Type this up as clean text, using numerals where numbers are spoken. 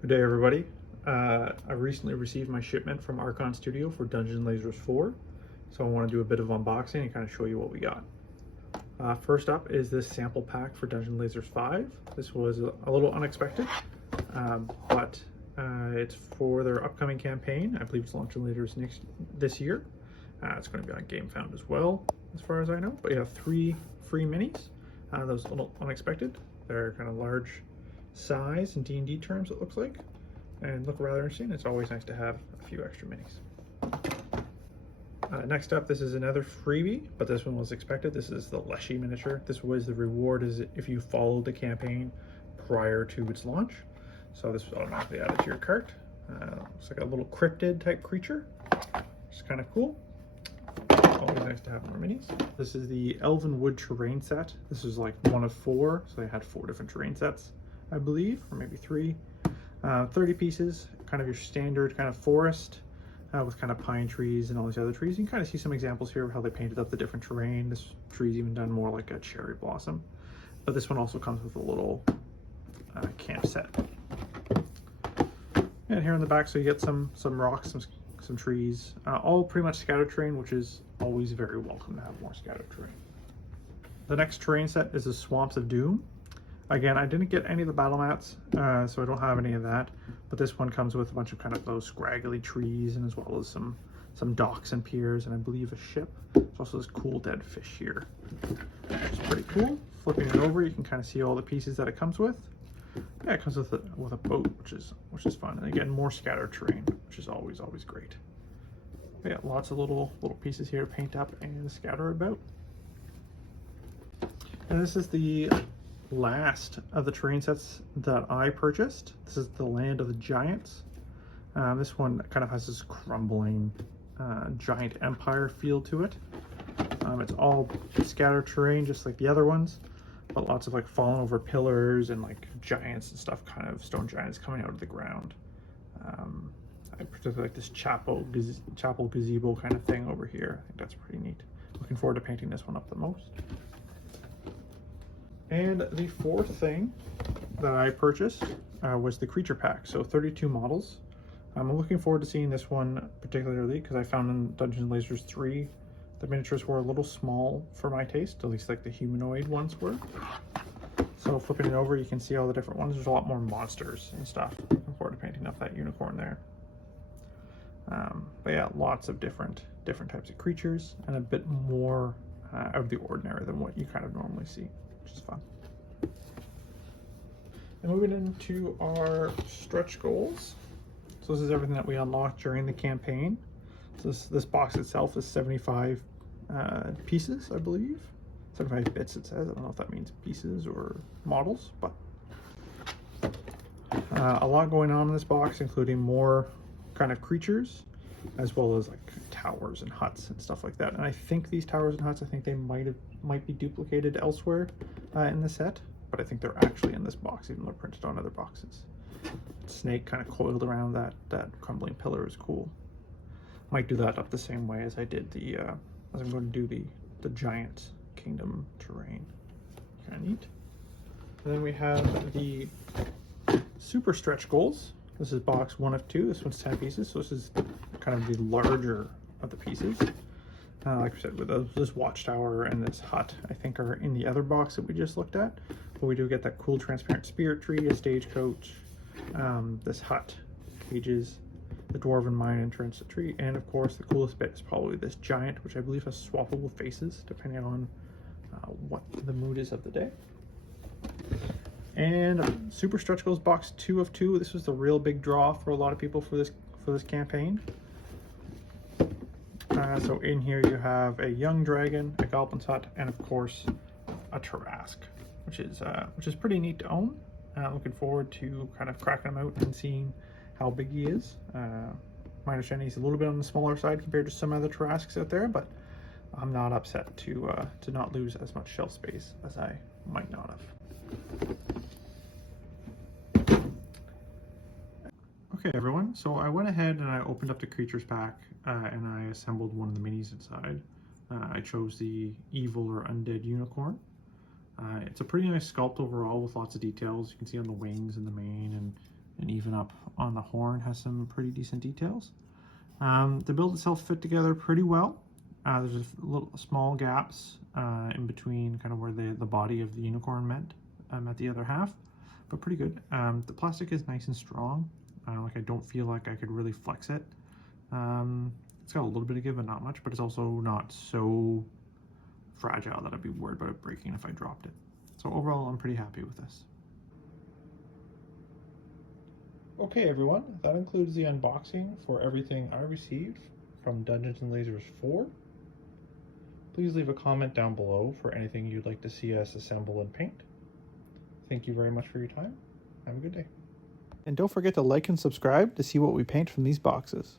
Good day, everybody. I recently received my shipment from Archon Studio for Dungeon Lasers 4, so I want to do a bit of unboxing and kind of show you what we got. First up is this sample pack for Dungeon Lasers 5. This was a little unexpected, but it's for their upcoming campaign. I believe it's launching later this year. It's going to be on GameFound as well, as far as I know. But you have 3 free minis. Those a little unexpected. They're kind of large size in D&D terms, it looks like, and look rather interesting. It's always nice to have a few extra minis. Next up, this is another freebie, but this one was expected. This is the Leshy miniature. This was the reward is if you followed the campaign prior to its launch. So this was automatically added to your cart. Looks like a little cryptid type creature, which is kind of cool. Always nice to have more minis. This is the Elven Wood terrain set. This is like one of 4, so they had 4 different terrain sets, I believe, or maybe 3. 30 pieces, kind of your standard kind of forest with kind of pine trees and all these other trees. You can kind of see some examples here of how they painted up the different terrain. This tree's even done more like a cherry blossom. But this one also comes with a little camp set. And here on the back, so you get some rocks, some trees, all pretty much scattered terrain, which is always very welcome to have more scattered terrain. The next terrain set is the Swamps of Doom. Again, I didn't get any of the battle mats, so I don't have any of that, but this one comes with a bunch of kind of those scraggly trees, and as well as some docks and piers, and I believe a ship. There's also this cool dead fish here, which is pretty cool. Flipping it over, you can kind of see all the pieces that it comes with. Yeah, it comes with a boat, which is fun, and again, more scattered terrain, which is always great. But yeah, lots of little pieces here to paint up and scatter about. And this is the last of the terrain sets that I purchased. This is the Land of the Giants. This one kind of has this crumbling giant empire feel to it. It's all scattered terrain just like the other ones, but lots of like fallen over pillars and like giants and stuff, kind of stone giants coming out of the ground. I particularly like this chapel gazebo kind of thing over here. I think that's pretty neat. Looking forward to painting this one up the most. And the fourth thing that I purchased was the creature pack, so 32 models. I'm looking forward to seeing this one particularly because I found in Dungeons & Lasers 3 the miniatures were a little small for my taste, at least like the humanoid ones were. So flipping it over, you can see all the different ones. There's a lot more monsters and stuff. Looking forward to painting up that unicorn there. But yeah, lots of different types of creatures and a bit more out of the ordinary than what you kind of normally see, which is fun. And moving into our stretch goals. So this is everything that we unlocked during the campaign. So this box itself is 75 pieces, I believe. 75 bits it says. I don't know if that means pieces or models, but a lot going on in this box, including more kind of creatures, as well as like towers and huts and stuff like that. And I think these towers and huts, I think they might be duplicated elsewhere in the set, but I think they're actually in this box, even though they're printed on other boxes. Snake kind of coiled around that crumbling pillar is cool. Might do that up the same way as I did the as I'm going to do the giant kingdom terrain. Kind of neat. And then we have the super stretch goals. This is box 1 of 2. This one's 10 pieces, so this is kind of the larger of the pieces. Like I said, with this watchtower and this hut, I think are in the other box that we just looked at. But we do get that cool transparent spirit tree, a stagecoach, this hut, cages, the dwarven mine entrance, a tree, and of course the coolest bit is probably this giant, which I believe has swappable faces depending on what the mood is of the day. And super stretch goals box 2 of 2. This was the real big draw for a lot of people for this campaign. So in here you have a young dragon, a goblin's hut, and of course a Tarrasque, which is pretty neat to own. Looking forward to kind of cracking him out and seeing how big he is. My understanding he's a little bit on the smaller side compared to some other Tarrasques out there, but I'm not upset to not lose as much shelf space as I might not have. Okay everyone, so I went ahead and I opened up the creatures pack and I assembled one of the minis inside. I chose the evil or undead unicorn. It's a pretty nice sculpt overall with lots of details. You can see on the wings and the mane and and even up on the horn has some pretty decent details. The build itself fit together pretty well. There's just little small gaps in between kind of where the body of the unicorn met the other half, but pretty good. The plastic is nice and strong. Like I don't feel like I could really flex it. It's got a little bit of give, but not much, but it's also not so fragile that I'd be worried about it breaking if I dropped it. So overall, I'm pretty happy with this. Okay everyone, that includes the unboxing for everything I received from Dungeons & Lasers 4. Please leave a comment down below for anything you'd like to see us assemble and paint. Thank you very much for your time. Have a good day. And don't forget to like and subscribe to see what we paint from these boxes.